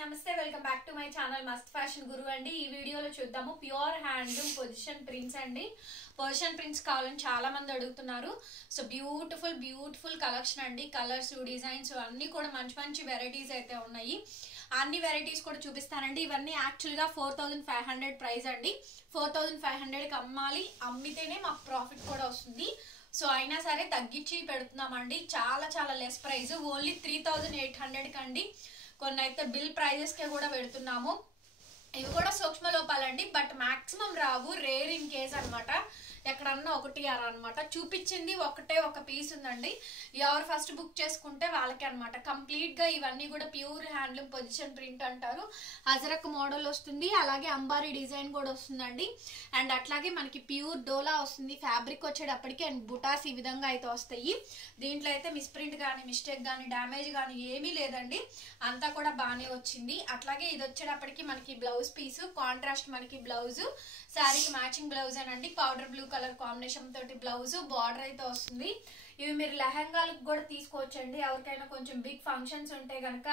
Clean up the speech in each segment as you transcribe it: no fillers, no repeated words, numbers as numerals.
నమస్తే welcome back to my channel మస్త్ fashion గురు అండి. ఈ వీడియోలో చూద్దాము ప్యూర్ హ్యాండ్లూమ్ పొజిషన్ ప్రింట్స్ అండి. పొజిషన్ ప్రింట్స్ కావాలని చాలా మంది అడుగుతున్నారు. సో బ్యూటిఫుల్ కలెక్షన్ అండి. కలర్స్, డిజైన్స్ అన్ని కూడా మంచి వెరైటీస్ అయితే ఉన్నాయి. అన్ని వెరైటీస్ కూడా చూపిస్తానండి. ఇవన్నీ యాక్చువల్గా 4500 ప్రైస్ అండి. 4500కి అమ్మాలి, అమ్మితేనే మాకు ప్రాఫిట్ కూడా వస్తుంది. సో అయినా సరే తగ్గించి పెడుతున్నామండి. చాలా లెస్ ప్రైస్, ఓన్లీ 3800కి అండి. కొన్ని అయితే బిల్ ప్రైజెస్కే కూడా పెడుతున్నాము. ఇవి కూడా సూక్ష్మ లోపాలండి, బట్ మాక్సిమం రావు, రేర్ ఇన్ కేస్ అనమాట. ఎక్కడన్నా ఒకటి అనమాట. చూపించింది ఒకటే ఒక పీస్ ఉందండి. ఎవరు ఫస్ట్ బుక్ చేసుకుంటే వాళ్ళకి అనమాట. కంప్లీట్ గా ఇవన్నీ కూడా ప్యూర్ హ్యాండ్లూమ్ పొజిషన్ ప్రింట్ అంటారు. అజరక్ మోడల్ వస్తుంది, అలాగే అంబారీ డిజైన్ కూడా వస్తుందండి. అండ్ అట్లాగే మనకి ప్యూర్ డోలా వస్తుంది. ఫ్యాబ్రిక్ వచ్చేటప్పటికి అండ్ బుటాస్ ఈ విధంగా అయితే వస్తాయి. దీంట్లో అయితే మిస్ప్రింట్ కానీ, మిస్టేక్ కానీ, డ్యామేజ్ కానీ ఏమీ లేదండి. అంతా కూడా బాగానే వచ్చింది. అట్లాగే ఇది వచ్చేటప్పటికి మనకి బ్లౌజ్ పీసు, కాంట్రాస్ట్ మనకి బ్లౌజ్, శారీకి మ్యాచింగ్ బ్లౌజ్ అనండి. పౌడర్ బ్లూ కలర్ కాంబినేషన్ తోటి బ్లౌజ్, బార్డర్ అయితే వస్తుంది. ఇవి మీరు లెహంగాలకు కూడా తీసుకోవచ్చండి. ఎవరికైనా కొంచెం బిగ్ ఫంక్షన్స్ ఉంటే కనుక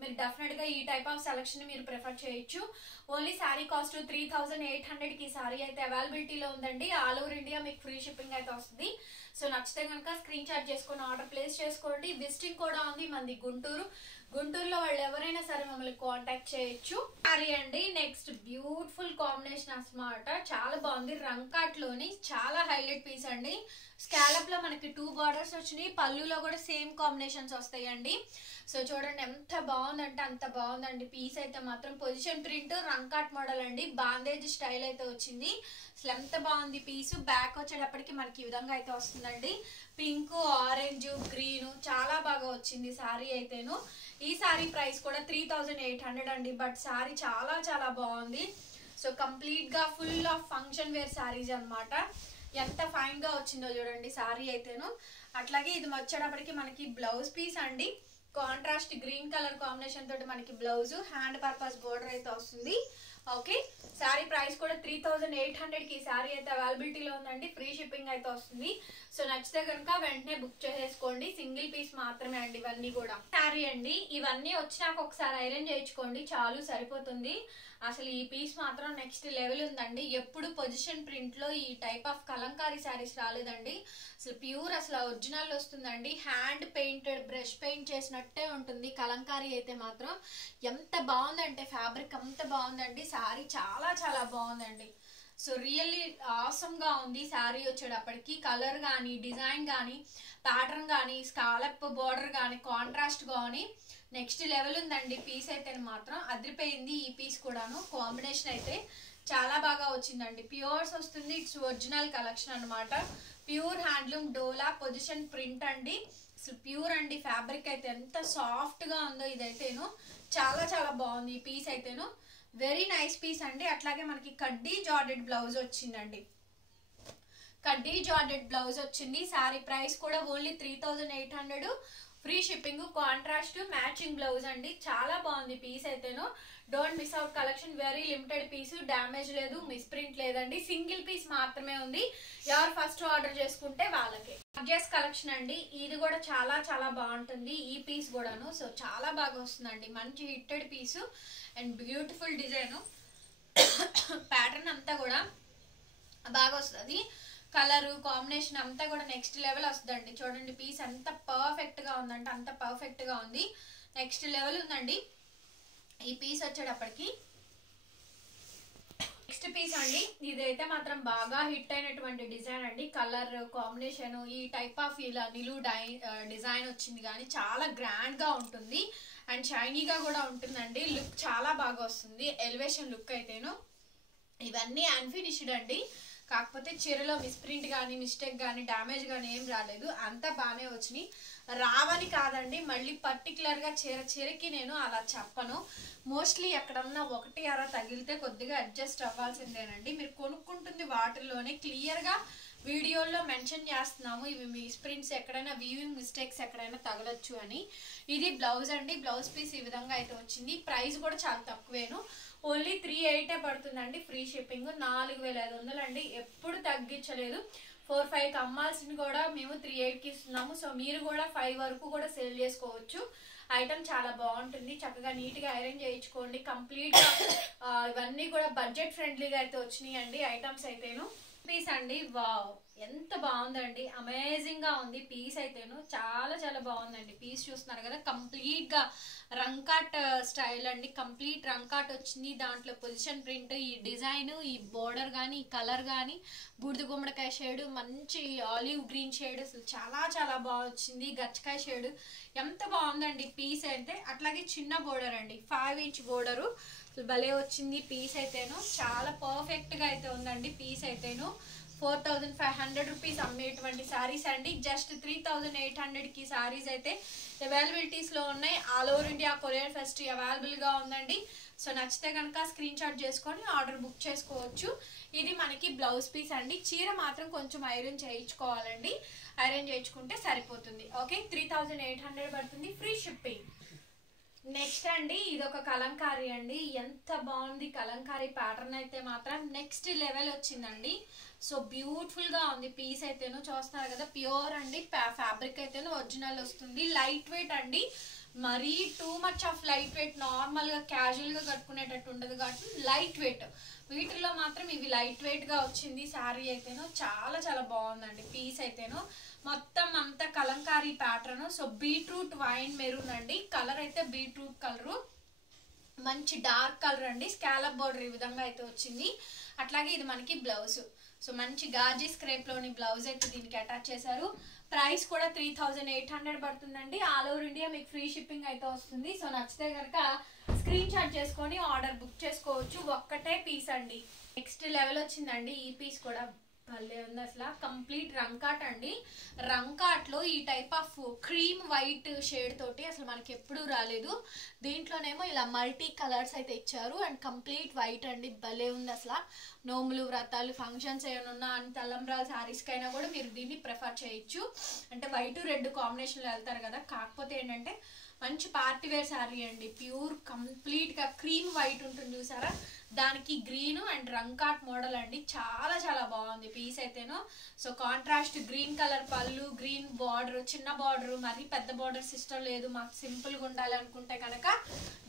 మీరు డెఫినెట్ గా ఈ టైప్ ఆఫ్ సెలెక్షన్ మీరు ప్రిఫర్ చేయొచ్చు. ఓన్లీ శారీ కాస్ట్ 3800కి ఈ శారీ అయితే అవైలబిలిటీలో ఉందండి. ఆల్ ఓవర్ ఇండియా మీకు ఫ్రీ షిప్పింగ్ అయితే వస్తుంది. సో నచ్చితే కనుక స్క్రీన్ షాట్ చేసుకొని ఆర్డర్ ప్లేస్ చేసుకోండి. విజిటింగ్ కూడా ఉంది మంది గుంటూరులో వాళ్ళు ఎవరైనా సరే మమ్మల్ని కాంటాక్ట్ చేయొచ్చు. సారీ అండి, నెక్స్ట్ బ్యూటిఫుల్ కాంబినేషన్ అన్నమాట. చాలా బాగుంది. రంకాట్ లోని చాలా హైలైట్ పీస్ అండి. స్కాలప్ లో మనకి 2 బార్డర్స్ వచ్చినాయి. పళ్ళులో కూడా సేమ్ కాంబినేషన్స్ వస్తాయండి. సో చూడండి ఎంత బాగుందంటే అంత బాగుందండి. పీస్ అయితే మాత్రం పొజిషన్ ప్రింట్ రంకాట్ మోడల్ అండి. బాందేజ్ స్టైల్ అయితే వచ్చింది. అసలు ఎంత బాగుంది పీసు. బ్యాక్ వచ్చేటప్పటికి మనకి ఈ విధంగా అయితే వస్తుందండి. పింక్, ఆరెంజ్, గ్రీన్ చాలా బాగా వచ్చింది శారీ అయితేను. ఈ శారీ ప్రైస్ కూడా 3800 అండి. బట్ శారీ చాలా బాగుంది. సో కంప్లీట్ గా full of function wear saris అనమాట. ఎంత ఫైన్ గా వచ్చిందో చూడండి శారీ అయితేను. అట్లాగే ఇది వచ్చేటప్పటికి మనకి బ్లౌజ్ పీస్ అండి. కాంట్రాస్ట్ గ్రీన్ కలర్ కాంబినేషన్ తోటి మనకి బ్లౌజ్, హ్యాండ్ పర్పస్ బోర్డర్ అయితే వస్తుంది. ఓకే, శారీ ప్రైస్ కూడా 3800కి ఈ శారీ అయితే అవైలబిలిటీలో ఉందండి. ఫ్రీ షిప్పింగ్ అయితే వస్తుంది. సో నచ్చితే కనుక వెంటనే బుక్ చేసేసుకోండి. సింగిల్ పీస్ మాత్రమే అండి ఇవన్నీ కూడా. శారీ అండి, ఇవన్నీ వచ్చినాక ఒకసారి ఐరన్ చేయించుకోండి, చాలు సరిపోతుంది. అసలు ఈ పీస్ మాత్రం నెక్స్ట్ లెవెల్ ఉందండి. ఎప్పుడు పొజిషన్ ప్రింట్ లో ఈ టైప్ ఆఫ్ కలంకారీ శారీస్ రాలేదండి. అసలు ప్యూర్ అసలు ఒరిజినల్ వస్తుందండి. హ్యాండ్ పెయింటెడ్, బ్రష్ పెయింట్ చేసినట్టే ఉంటుంది కలంకారీ అయితే మాత్రం. ఎంత బాగుందంటే ఫ్యాబ్రిక్ అంత బాగుందండి. శారీ చాలా బాగుందండి. సో రియల్లీ ఆసమ్ గా ఉంది శారీ వచ్చేటప్పటికి. కలర్ కానీ, డిజైన్ కానీ, ప్యాటర్న్ కానీ, స్కాలప్ బోర్డర్ కానీ, కాంట్రాస్ట్ కానీ నెక్స్ట్ లెవెల్ ఉందండి. పీస్ అయితే మాత్రం అదిరిపోయింది. ఈ పీస్ కూడాను కాంబినేషన్ అయితే చాలా బాగా వచ్చిందండి. ప్యూర్స్ వస్తుంది. ఇట్స్ ఒరిజినల్ కలెక్షన్ అనమాట. ప్యూర్ హ్యాండ్లూమ్ డోలా పొజిషన్ ప్రింట్ అండి. అసలు ప్యూర్ అండి. ఫ్యాబ్రిక్ అయితే ఎంత సాఫ్ట్ గా ఉందో ఇదైతేను. చాలా బాగుంది ఈ పీస్ అయితేను. వెరీ నైస్ పీస్ అండి. అట్లాగే మనకి కడ్డీ జార్డెడ్ బ్లౌజ్ వచ్చిందండి. కడ్డీ జార్డెడ్ బ్లౌజ్ వచ్చింది. శారీ ప్రైస్ కూడా only 3800. Free shipping, contrast matching blouse అండి. చాలా బాగుంది పీస్ అయితేను. Don't miss out collection. Very limited piece, damage లేదు, మిస్ప్రింట్ లేదండి. సింగిల్ పీస్ మాత్రమే ఉంది. ఎవరు ఫస్ట్ ఆర్డర్ చేసుకుంటే వాళ్ళకి. అడ్జస్ట్ కలెక్షన్ అండి. ఇది కూడా చాలా బాగుంటుంది ఈ పీస్ కూడాను. సో చాలా బాగా వస్తుందండి. మంచి hitted piece and beautiful design. Pattern అంతా కూడా బాగా వస్తుంది. కలర్ కాంబినేషన్ అంతా కూడా నెక్స్ట్ లెవెల్ వస్తుందండి. చూడండి పీస్ ఎంత పర్ఫెక్ట్ గా ఉందంటే అంత పర్ఫెక్ట్ గా ఉంది. నెక్స్ట్ లెవెల్ ఉందండి ఈ పీస్ వచ్చేటప్పటికి. నెక్స్ట్ పీస్ అండి, ఇదైతే మాత్రం బాగా హిట్ అయినటువంటి డిజైన్ అండి. కలర్ కాంబినేషన్ ఈ టైప్ ఆఫ్ ఇలా నిలువు డిజైన్ వచ్చింది కానీ చాలా గ్రాండ్ గా ఉంటుంది అండ్ షైనీగా కూడా ఉంటుందండి. లుక్ చాలా బాగా వస్తుంది. ఎలివేషన్ లుక్ అయితేను. ఇవన్నీ అన్ఫినిష్డ్ అండి. కాకపోతే చీరలో మిస్ప్రింట్ కానీ, మిస్టేక్ కానీ, డ్యామేజ్ కానీ ఏం రాలేదు. అంతా బాగానే వచ్చినాయి. రావని కాదండి, మళ్ళీ పర్టికులర్ గా చీరకి నేను అలా చెప్పను. మోస్ట్లీ ఎక్కడన్నా ఒకటి అర తగిలితే కొద్దిగా అడ్జస్ట్ అవ్వాల్సిందేనండి. మీరు కొనుక్కుంటుంది వాటిల్లోనే క్లియర్ గా వీడియోలో మెన్షన్ చేస్తున్నాము. ఇవి మిస్ప్రింట్స్ ఎక్కడైనా, వీవింగ్ మిస్టేక్స్ ఎక్కడైనా తగలొచ్చు అని. ఇది బ్లౌజ్ అండి. బ్లౌజ్ పీస్ ఈ విధంగా అయితే వచ్చింది. ప్రైస్ కూడా చాలా తక్కువేను. ఓన్లీ 3800 పడుతుందండి. ఫ్రీ షిప్పింగ్ 4500 అండి. ఎప్పుడు తగ్గించలేదు. 4-5కి అమ్మాల్సింది కూడా మేము 38కి ఇస్తున్నాము. సో మీరు కూడా 5 వరకు కూడా సేల్ చేసుకోవచ్చు. ఐటమ్ చాలా బాగుంటుంది, చక్కగా నీట్ గా ఐరన్ చేయించుకోండి. కంప్లీట్ గా ఇవన్నీ కూడా బడ్జెట్ ఫ్రెండ్లీగా అయితే వచ్చినాయండి ఐటమ్స్ అయితేను. పీస్ అండి, వావ్ ఎంత బాగుందండి, అమేజింగ్ గా ఉంది పీస్ అయితేను. చాలా చాలా బాగుందండి పీస్. చూస్తున్నారు కదా, కంప్లీట్ గా రంకాట్ స్టైల్ అండి, కంప్లీట్ రంకాట్ వచ్చింది. దాంట్లో పొజిషన్ ప్రింట్, ఈ డిజైన్, ఈ బోర్డర్ కానీ, ఈ కలర్ కానీ, బూడిద గుమ్మడికాయ షేడ్, మంచి ఆలివ్ గ్రీన్ షేడ్, అసలు చాలా చాలా బాగా వచ్చింది. గచ్చకాయ షేడ్, ఎంత బాగుందండి పీస్ అయితే. అట్లాగే చిన్న బోర్డర్ అండి, 5 ఇంచ్ బోర్డరు, భలే వచ్చింది పీస్ అయితేను. చాలా పర్ఫెక్ట్ గా అయితే ఉందండి పీస్ అయితేను. 4500 రూపీస్ అమ్మేటువంటి సారీస్ అండి, జస్ట్ 3800 కి సారీస్ అయితే అవైలబిలిటీస్ లో ఉన్నాయి. All over India courier pest available గా ఉందండి. సో నచ్చితే కనుక స్క్రీన్ షాట్ చేసుకొని ఆర్డర్ బుక్ చేసుకోవచ్చు. ఇది మనకి బ్లౌజ్ పీస్ అండి. చీర మాత్రం కొంచెం ఐరన్ చేయించుకోవాలండి, ఐరన్ చేయించుకుంటే సరిపోతుంది. ఓకే, 3800 పడుతుంది, ఫ్రీ షిప్పింగ్. నెక్స్ట్ అండి, ఇది ఒక కలంకారీ అండి, ఎంత బాగుంది కలంకారీ ప్యాటర్న్ అయితే మాత్రం నెక్స్ట్ లెవెల్ వచ్చిందండి. సో బ్యూటిఫుల్ గా ఉంది పీస్ అయితేను. చూస్తున్నారు కదా, ప్యూర్ అండి, ఫ్యాబ్రిక్ అయితేను ఒరిజినల్ వస్తుంది. లైట్ వెయిట్ అండి, మరీ too much of light weight, normal గా క్యాజువల్ గా కట్టుకునేటట్టు ఉండదు కాబట్టి లైట్ వెయిట్. వీటిలో మాత్రం ఇవి లైట్ వెయిట్ గా వచ్చింది శారీ అయితేను. చాలా చాలా బాగుందండి పీస్ అయితేను. మొత్తం అంతా Kalamkari pattern. So beetroot wine maroon అండి, కలర్ అయితే బీట్రూట్ కలరు, మంచి డార్క్ కలర్ అండి. స్కాలప్ బోర్డర్ ఈ విధంగా అయితే వచ్చింది. అట్లాగే ఇది మనకి బ్లౌజ్. సో మంచి గాజీ స్క్రేప్ లోని బ్లౌజ్ అయితే దీనికి అటాచ్ చేశారు. ప్రైస్ కూడా 3800 పడుతుందండి. ఆల్ ఓవర్ ఇండియా మీకు ఫ్రీ షిప్పింగ్ అయితే వస్తుంది. సో నచ్చితే కనుక స్క్రీన్ షాట్ చేసుకొని ఆర్డర్ బుక్ చేసుకోవచ్చు. ఒక్కటే పీస్ అండి. నెక్స్ట్ లెవెల్ వచ్చిందండి ఈ పీస్ కూడా, భలే ఉంది అసలు. కంప్లీట్ రంకాట్ అండి, రంకాట్ లో ఈ type of cream white shade తోటి అసలు మనకి ఎప్పుడూ రాలేదు. దీంట్లోనేమో ఇలా మల్టీ కలర్స్ అయితే ఇచ్చారు అండ్ కంప్లీట్ వైట్ అండి, భలే ఉంది అసలు. నోములు, వ్రతాలు, ఫంక్షన్స్ ఏమైనా ఉన్నా అండ్ తలంబ్రాల శారీస్ కైనా కూడా మీరు దీన్ని ప్రిఫర్ చేయొచ్చు. అంటే వైట్ రెడ్ కాంబినేషన్ లో వెళ్తారు కదా, కాకపోతే ఏంటంటే మంచి పార్టీ వేర్ శారీ అండి. ప్యూర్ కంప్లీట్ గా క్రీమ్ వైట్ ఉంటుంది చూసారా, దానికి గ్రీన్ అండ్ రంకాట్ మోడల్ అండి. చాలా చాలా బాగుంది పీస్ అయితేను. సో కాంట్రాస్ట్ గ్రీన్ కలర్ పళ్ళు, గ్రీన్ బార్డర్, చిన్న బార్డర్, మరి పెద్ద బార్డర్స్ ఇష్టం లేదు మాకు, సింపుల్ గా ఉండాలి అనుకుంటే కనుక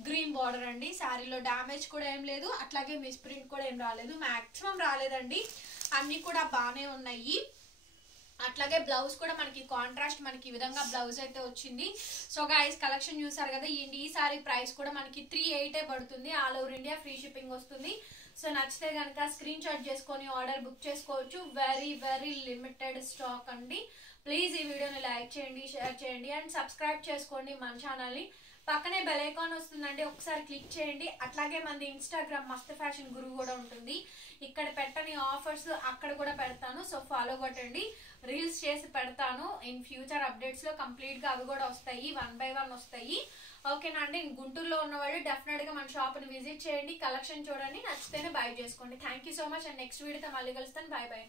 గ్రీన్ బార్డర్ అండి. శారీలో డ్యామేజ్ కూడా ఏం లేదు, అట్లాగే మిస్ ప్రింట్ కూడా ఏం రాలేదు, మాక్సిమం రాలేదండి, అన్ని కూడా బాగానే ఉన్నాయి. అట్లాగే బ్లౌజ్ కూడా మనకి కాంట్రాస్ట్ మనకి ఈ విధంగా బ్లౌజ్ అయితే వచ్చింది. సో గైస్ కలెక్షన్ చూసారు కదా, ఈ సారీ ప్రైస్ కూడా మనకి 38 పడుతుంది. All over India free shipping వస్తుంది. సో నచ్చితే కనుక స్క్రీన్ షాట్ చేసుకొని ఆర్డర్ బుక్ చేసుకోవచ్చు. వెరీ వెరీ లిమిటెడ్ స్టాక్ అండి. ప్లీజ్ ఈ వీడియోని లైక్ చేయండి, షేర్ చేయండి అండ్ సబ్స్క్రైబ్ చేసుకోండి మన ఛానల్ని. పక్కనే బెల్ ఐకాన్ వస్తుందండి, ఒకసారి క్లిక్ చేయండి. అట్లాగే మనది ఇన్స్టాగ్రామ్ మస్త్ ఫ్యాషన్ గురువు కూడా ఉంటుంది, ఇక్కడ పెట్టని ఆఫర్స్ అక్కడ కూడా పెడతాను. సో ఫాలో కొట్టండి, రీల్స్ చేసి పెడతాను. ఇన్ ఫ్యూచర్ అప్డేట్స్ లో కంప్లీట్ గా అవి కూడా వస్తాయి, 1 by 1 వస్తాయి. ఓకేనా అండి. గుంటూరులో ఉన్నవాళ్ళు డెఫినెట్ గా మన షాప్ ని విజిట్ చేయండి, కలెక్షన్ చూడండి, నచ్చితేనే బై చేసుకోండి. Thank you so much and next వీడియోతో మళ్ళీ కలుస్తాను. By by.